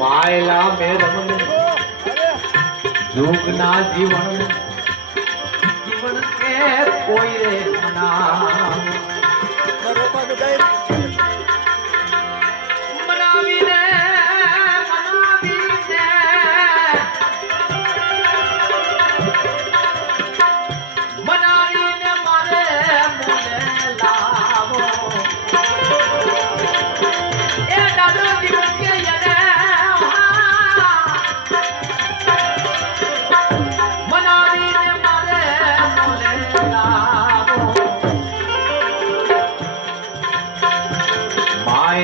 માયલા મેરમ જોગના જીવન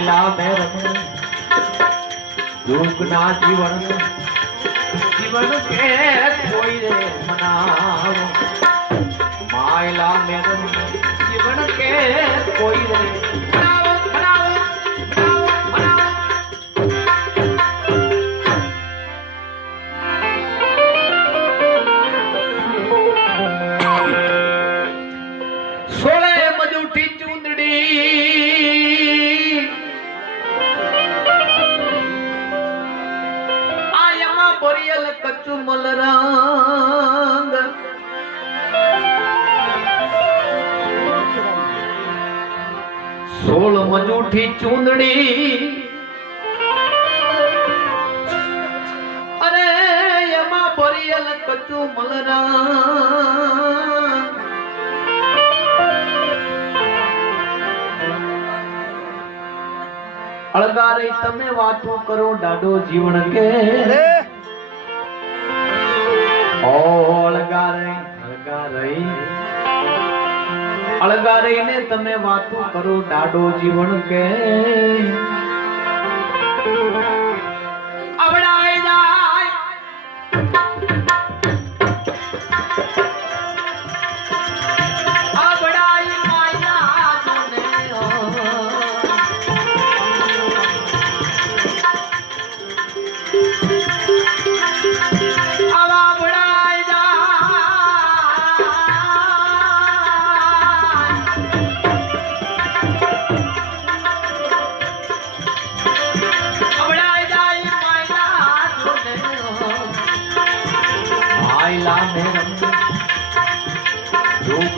માયલા મેરમ દુઃખના જીવન જીવન કે કોઈ રે મનાવ. માયલા મેરમ જીવન કે કોઈ રે સોળ મજૂઠી ચૂંદડી. અરે, એમાં બોરિયલ કચ્ચું મલરા અળગારે તમે વાતો કરો, ડાડો જીવન કે. અળગારે ને તમે વાતો કરો ડાડો જીવન કે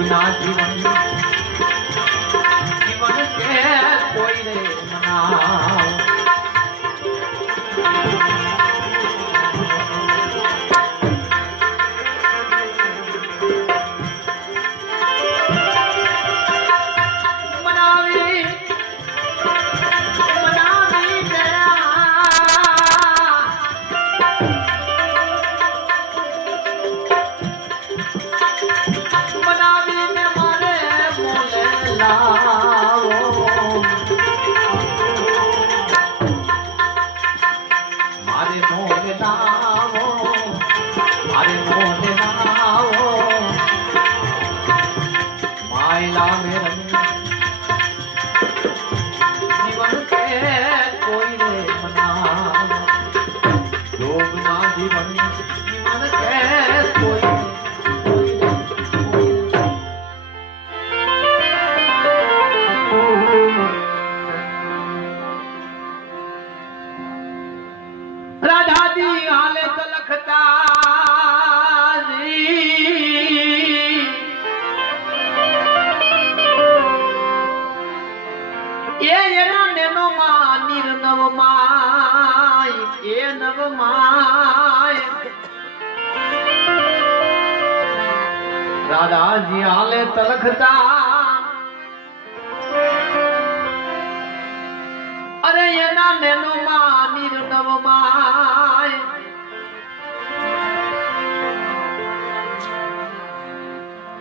જોગના જીવન હાલે અરે એના નેનો માં નિર્ણવ માય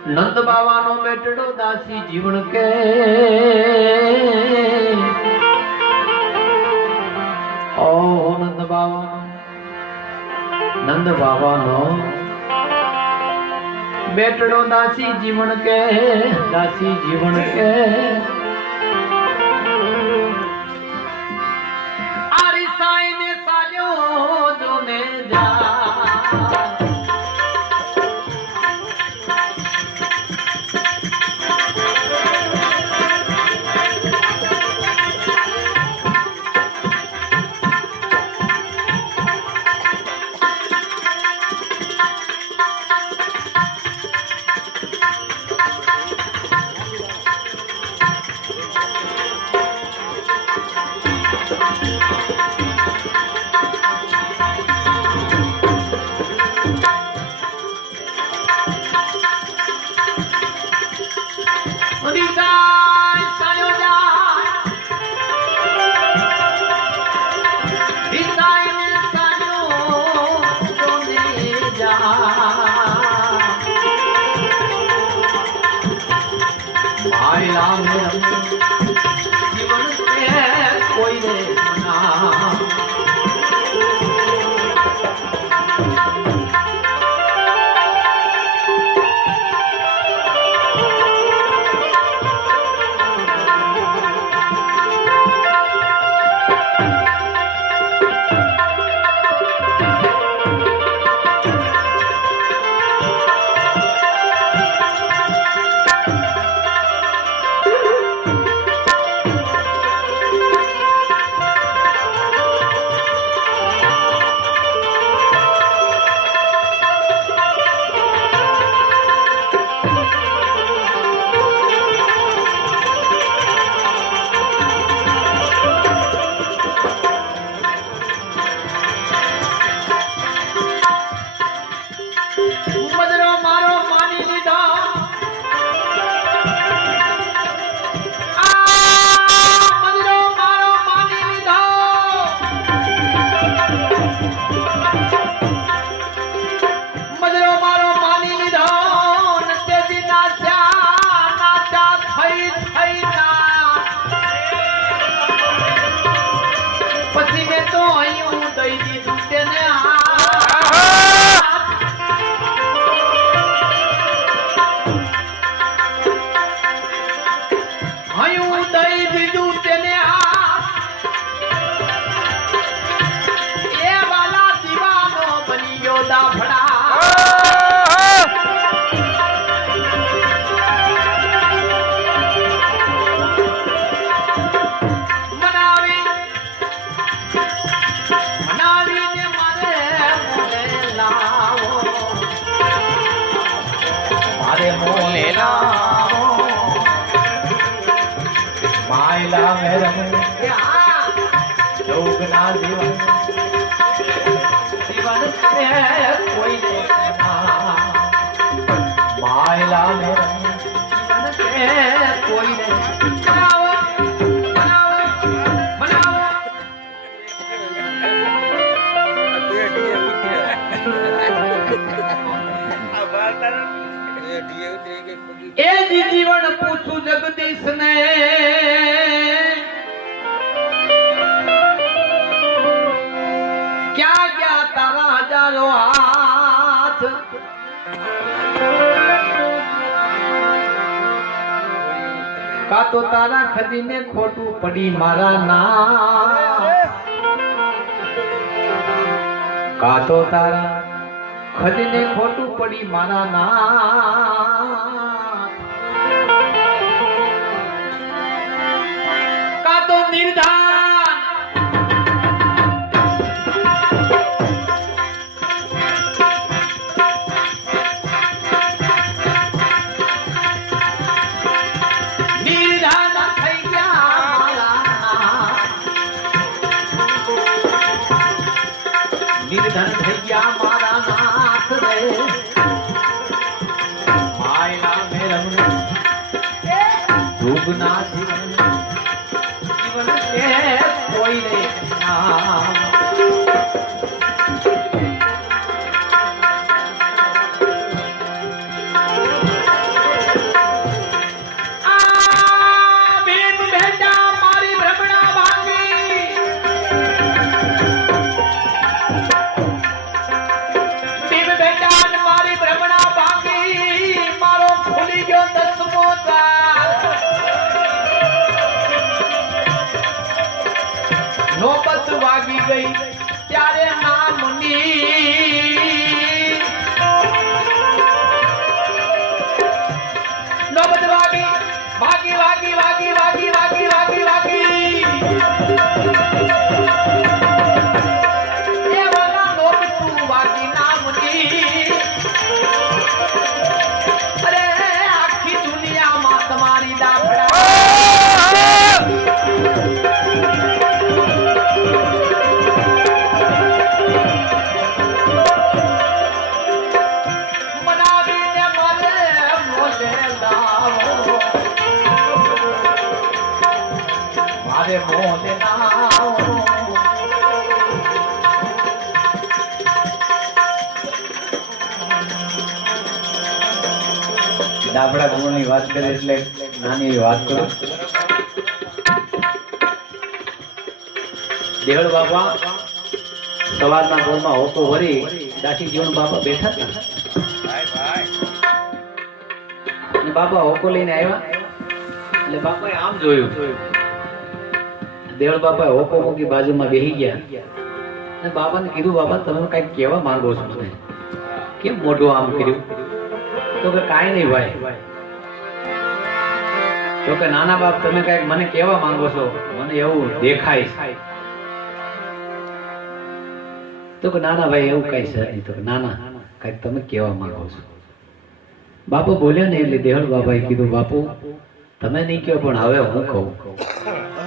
નંદ બાવાનો બેટડો દાસી જીવન કે ઓ નંદ બાવા નંદ બાવાનો બેટડો દાસી જીવન કે દાસી જીવન કે એ જ જીવન પૂછું જગદીશ ને ક્યાં ગયા તારા હજારો હાથ? કા તો તારા ખજીને ખોટું પડી મારા ના કા તો તારા ખજને ખોટું પડી મારા ના. માય નામે રમણ. ભોગનાથી ડાબડા ગુણની વાત કરી એટલે નાની એવી વાત કરું. દેવળ બાપા સવારના ગોળમાં હોતો વરી દાસી જીવન બાપા બેઠા હતા. બાપા હોકો લઈને આવ્યા. એટલે બાપાએ આમ જોયું. દેવળ બાપાએ હોકો મૂકી બાજુમાં બેહી ગયા. અને બાપાને કીધું, બાપા, તમે કંઈક કહેવા માંગો છો મને. કેમ મોઢું આમ કર્યું? તો કે, કાંઈ નહીં ભાઈ. તો કે નાના બાપ તમે કંઈક મને કહેવા માંગો છો, મને એવું દેખાય તો કે નાના ભાઈ એવું કઈ છે તો નાના, કંઈક તમે કહેવા માંગો છો. બાપુ બોલ્યા ને એટલે દેહળ બાબાએ કીધું, બાપુ, તમે નહીં કહો, પણ હવે હું કહું.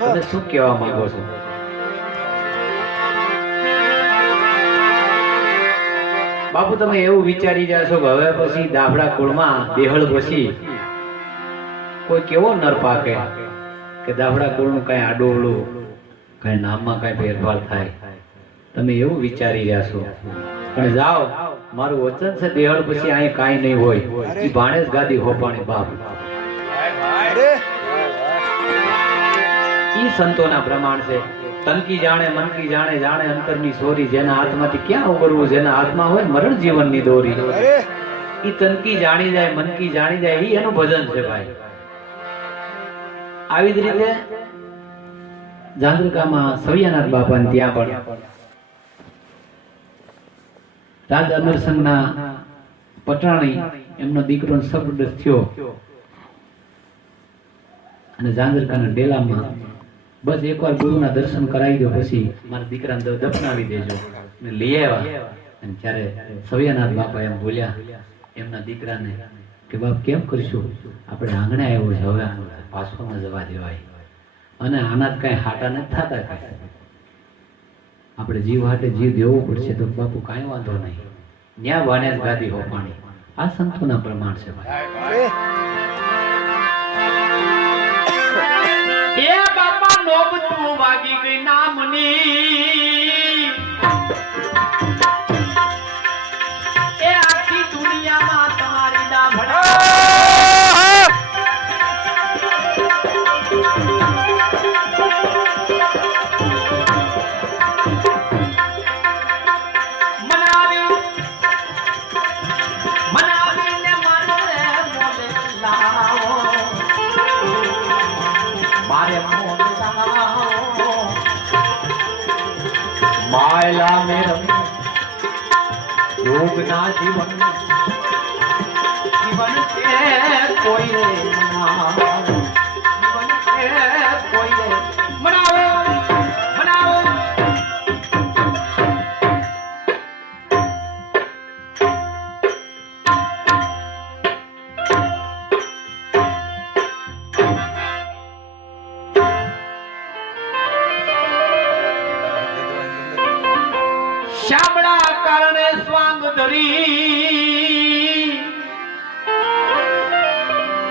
તમે શું કહેવા માંગો છો? બાપુ, તમે એવું વિચારી જાશો કે હવે પછી દાભડા કુળમાં દેહળ પછી કોઈ કેવો નર પાકે કે દાભડા કુળનું કઈ આડોળું કઈ નામમાં કઈ ફેરફાર થાય. તમે એવું વિચારી રહ્યા છો. પણ જાઓ મારું વચન છે દેહળ પછી અહીં કાંઈ નહીં હોય. એ ભાણેજ ગાદી હોપાણી બાપ. ઈ સંતોના પ્રમાણ છે. તનકી જાણે મનકી જાણે જાણે અંતરની સોરી જેના હાથમાંથી ક્યાં ઉગરવું જેના હાથમાં હોય મરણ જીવનની દોરી. ઈ તનકી જાણી જાય મનકી જાણી જાય ઈ એનું ભજન છે ભાઈ. આવી જ રીતે જાંગરકામાં સવિયાનાથ બાપાને ત્યાં પણ રાજ અમરસંગના પટાણી એમનો દીકરો શબ્દ થયો. અને જાંગરકાના ડેલામાં બસ એકવાર ગુરુના દર્શન કરાવી દો પછી મારા દીકરાને દફનાવી દેજો. લઈ આવ્યા. અને જ્યારે સવિયાનાથ બાપા એમ બોલ્યા, એમના દીકરાને કે બાપ કેમ કરશું? આપણે આંગણે આવ્યો છે હવે પાછો ન જવા દેવાય. અને આના કાંઈ હાટા નથી થતા કાંઈ. આપણે જીવ હાટે જીવ દેવો પડશે તો બાપુ કાંઈ વાંધો નહીં. ન્યા જ ગાદી હોપાણી આ સંતોના પ્રમાણ છે ભાઈ. એ બાપા નોબતું વાગી ગઈ નામની. યોગના જીવન જીવન છે કોઈ કારણે સ્વાંગ ધરી.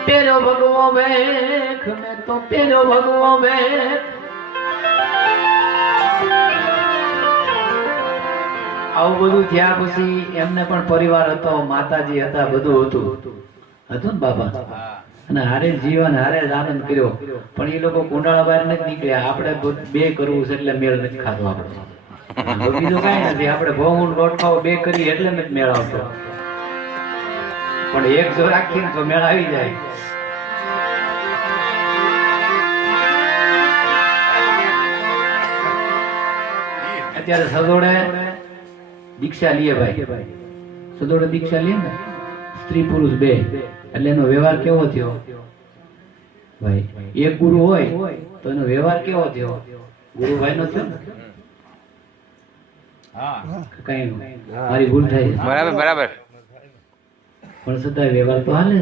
પેરો ભગવો મેઘ, મેં તો પેરો ભગવો મેઘ. આવું બધું થયા પછી એમને પણ પરિવાર હતો, માતાજી હતા, બધું હતું. હતું ને બાબા? અને હારે જીવન, હારે જ આનંદ કર્યો. પણ એ લોકો કુંડાળા બહાર નથી નીકળ્યા. આપણે બે કરવું છે એટલે મેળ નથી ખાધો આપણે. બીજું કઈ નથી. આપણે ભોંગું લોટ ખાવો બે કરી એટલે મેં મેળ પણ એક જો રાખીને તો મેળ જાય. અત્યારે સદોડે દીક્ષા લઈએ ભાઈ. સદોડે દીક્ષા લઈએ ને? સ્ત્રી પુરુષ બે. એટલે એનો વ્યવહાર કેવો થયો? ભાઈ, એક ગુરુ હોય તો એનો વ્યવહાર કેવો થયો? ગુરુભાઈ નો થયો ને? મારી ભૂલ થાય બરાબર બરાબર. પણ છતાંય વ્યવહાર તો હાલે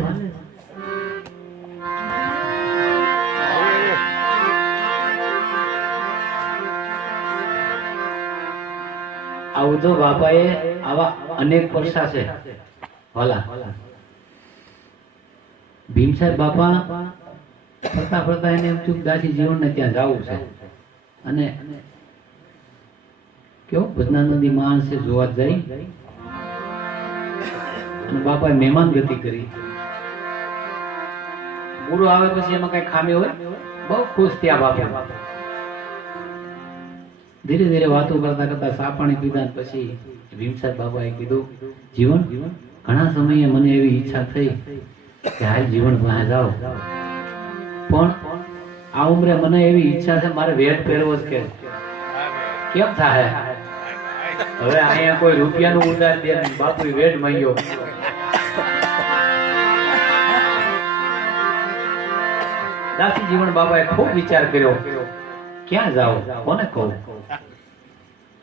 આવું તો બાપાએ આવા અનેક પરસા છે. વાલા ભીમ સાહેબ બાપા ફરતા ફરતા એને એમ થયું દાસી જીવનને ત્યાં જવું છે. અને કેવો? ભજનાનંદી માણસે જોવા જાય. અને બાપાએ મહેમાન ગતિ કરી. ગુરુ આવે પછી એમાં કઈ ખામી હોય? બહુ ખુશ થયા બાપા. ધીરે ધીરે વાતો કરતા કરતા સા પાણી પીધા પછી ભીમસાદ બાબાએ કીધું, જીવન, ઘણા સમયે મને એવી ઈચ્છા થઈ કે હાલ જીવન પાસે જાઓ. પણ આ ઉંમરે મને એવી ઈચ્છા છે, મારે વેટ પહેરવો જ કેમ થાય? હવે અહીંયા કોઈ રૂપિયાનું ઉધાર દે નહીં. બાપુ વેડ માંગ્યો દાસી જીવન બાબાએ ખૂબ વિચાર કર્યો. ક્યાં જાઓ? કોને કહું?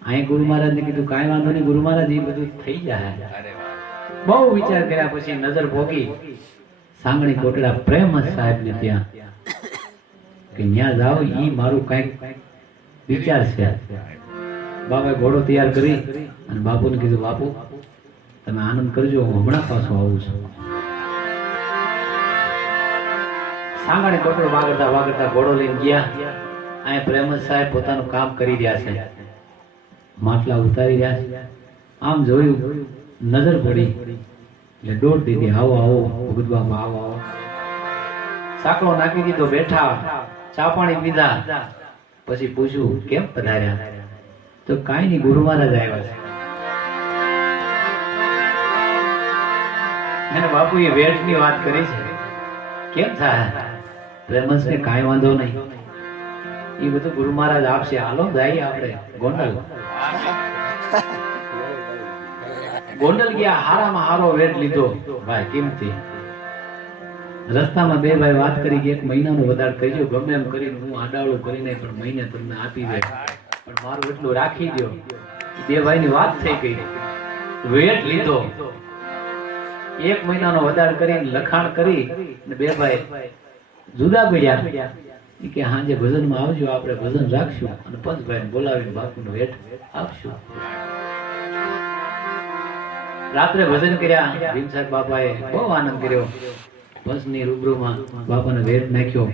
અહીં ગુરુ મહારાજને કીધું, કાંઈ વાંધો નહીં, ગુરુ મહારાજ એ બધું થઈ જાય. બહુ વિચાર કર્યા પછી નજર ભોગી. સાંગણી કોટડા પ્રેમ સાહેબ ને ત્યાં કે ત્યાં જાઓ એ મારું કંઈક વિચાર છે. બાબાએ ઘોડો તૈયાર કરી અને બાપુને કીધું, બાપુ, તમે આનંદ કરજો, હું હમણાં પાછો આવું છું. સાંગણે કોટડો વાગડતા વાગડતા ઘોડો લઈને ગયા. અહીંયા પ્રેમજ સાહેબ પોતાનું કામ કરી રહ્યા છે. માટલા ઉતારી રહ્યા છે. આમ જોયું, નજર પડી. એટલે દોડ દીધી, આવો આવો, ભગત બાપા, આવો આવો. સાંકળો નાખી દીધો, બેઠા, ચા પાણી પીધા. પછી પૂછ્યું, કેમ પધાર્યા? તો કાંઈ નહીં, ગુરુ મહારાજ આવ્યા છે. અને બાપુ એ વેટની વાત કરી છે. કેમ થાય? પ્રેમસ ને કાંઈ વાંધો નહીં. એ બધું ગુરુ મહારાજ આપશે. હાલો જાય આપણે. ગોંડલ. ગોંડલ ગયા, હારામાં હારો વેટ લીધો. ભાઈ, કિંમતી. રસ્તામાં બે ભાઈ વાત કરી કે એક મહિનાનો વધાર કરજો. ગમે એમ કરીને હું આડાવડું કરીને પણ મહિને તમને આપી દે. રાખી દો બે ભાઈની વાત થઈ ગઈ. વેટ લીધો. એક મહિનાનો વધાર કરીને લખાણ કરી અને બે ભાઈ જુદા પડ્યા. કે હાંજે ભજનમાં આવજો, આપણે ભજન રાખશું. અને પંચભાઈને બોલાવીને બાપુનો વેટ આપશું. રાત્રે ભજન કર્યા. ભીમ સાહેબ બાપાએ બહુ આનંદ કર્યો. પંચની રૂબરૂમાં બાપાને વેટ નાખ્યો.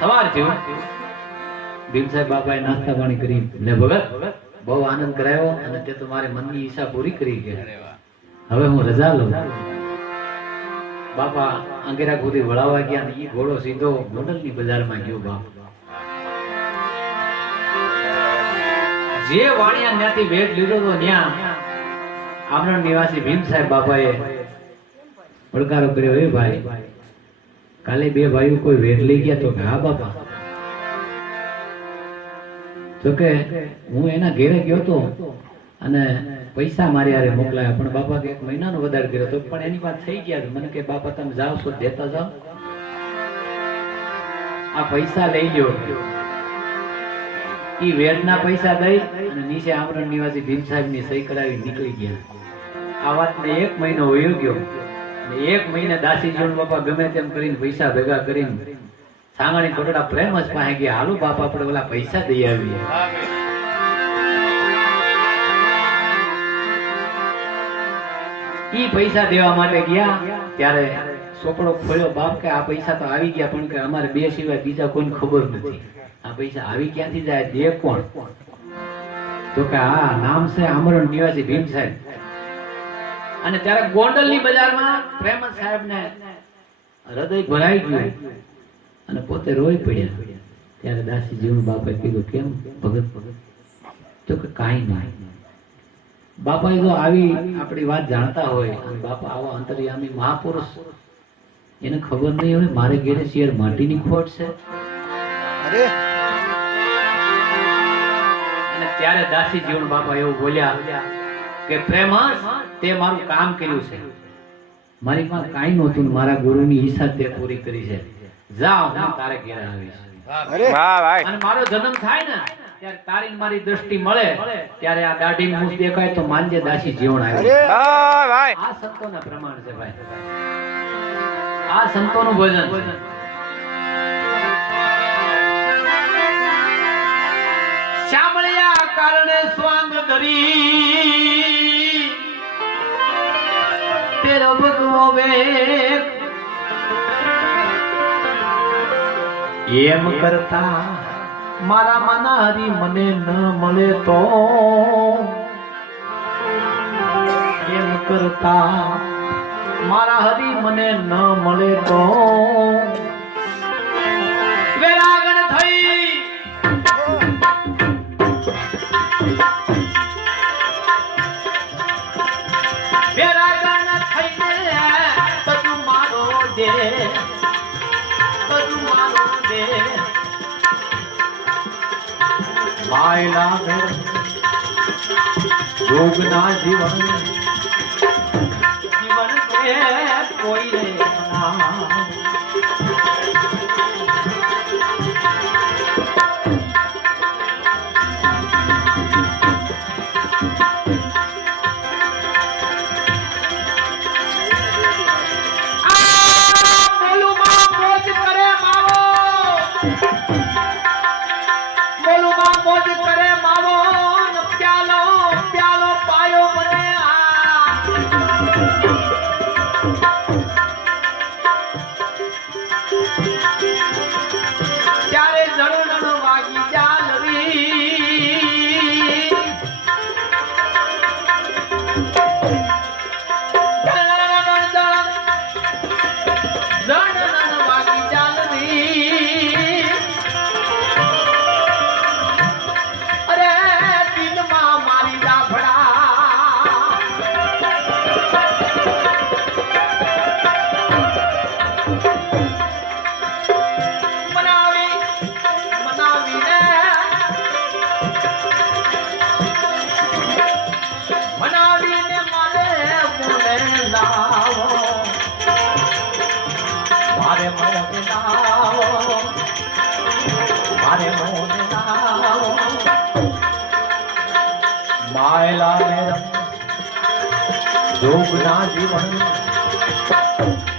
સવાર થયું. ભીમ સાહેબ બાપાએ નાસ્તા પાણી કરી. ને ભગત બહુ આનંદ કરાયો અને તે તો મારી મનની ઈચ્છા પૂરી કરી કે હવે હું રજા લઉં. બાપા અંગેરા ગોદી વળાવવા ગયા ને ઈ ઘોડો સીધો ગોંડલની બજારમાં ગયો બાપ. જે વાણિયા ત્યાંથી ભેટ લીધો તો ત્યાં આમરણ નિવાસી ભીમ સાહેબ બાપાએ પડકારો કર્યો એ ભાઈ. કાલે બે ભાઈઓ કોઈ વેર લઈ ગયા તો હા, બાપા. તો કે, હું એના ઘેરે ગયો તો અને પૈસા મારી હારે મોકલાયા. પણ બાપા કે એક મહિનાનો વધારે કર્યો તો, પણ એની વાત થઈ ગયા મને કે, બાપા, તમે જાઓ છો, દેતા જાઓ. આ પૈસા લઈ લ્યો. ઈ વેટના પૈસા દઈ અને નીચે આમરણ નિવાસી ભીમ સાહેબની સહી કરાવી નીકળી ગયા. આ વાતને એક મહિનો વયો ગયો. એક મહિને દાસી જીવન બાપા ગમે તેમ કરીને પૈસા ભેગા કરીને સાંગણી કોટડા પ્રેમ જ પાસે ગયા. હાલો બાપા, આપણે ઓલા પૈસા દઈ આવીએ. ઈ પૈસા દેવા માટે ગયા, ત્યારે સોપડો ખોલ્યો, બાપ, કે આ પૈસા તો આવી ગયા, પણ કે અમારે બે સિવાય બીજા કોઈને ખબર નથી. આ પૈસા આવી ક્યાંથી જાય? દે કોણ? તો કે આ નામ છે આમરણ નિવાસી ભીમ સાહેબ. અને ત્યારે ગોંડલની બજારમાં પ્રેમદ સાહેબ ને હૃદય ભરાઈ ગયું. અને પોતે રોઈ પડ્યા. ત્યારે દાસી જીવન બાપાએ કીધું કેમ ભગત? ભગત તો કે કાંઈ નહીં. બાપાએ તો આવી આપણી વાત જાણતા હોય અને બાપા આવા અંતર્યામી મહાપુરુષ. એને ખબર નહીં હોય મારે ઘેરે શેર માટીની ખોટ છે. અરે! અને ત્યારે દાસી જીવન બાપા એવું બોલ્યા કે પ્રેમસ તે મારું કામ કર્યું છે. મારી પાસે કાંઈ નહોતું ને મારા ગુરુની ઈચ્છા તે પૂરી કરી છે. જાઓ હું તારે ઘેર આવીશ. અરે. અને મારો જન્મ થાય ને ત્યારે તારી મારી દ્રષ્ટિ મળે ત્યારે આ દાઢી મૂછ દેખાય તો માનજે દાસી જીવન આવે આ સંતોના પ્રમાણ છે ભાઈ. આ સંતોનું ભજન. ભજન શામળિયા કારણે સ્વાંગ ધરી ભગવે એમ કરતા મારા માના હરી મને ન મળે તો? એમ કરતા મારા હરી મને ન મળે તો? વેરાગણ થઈ. માયલા જોગના જીવન 有会拿起我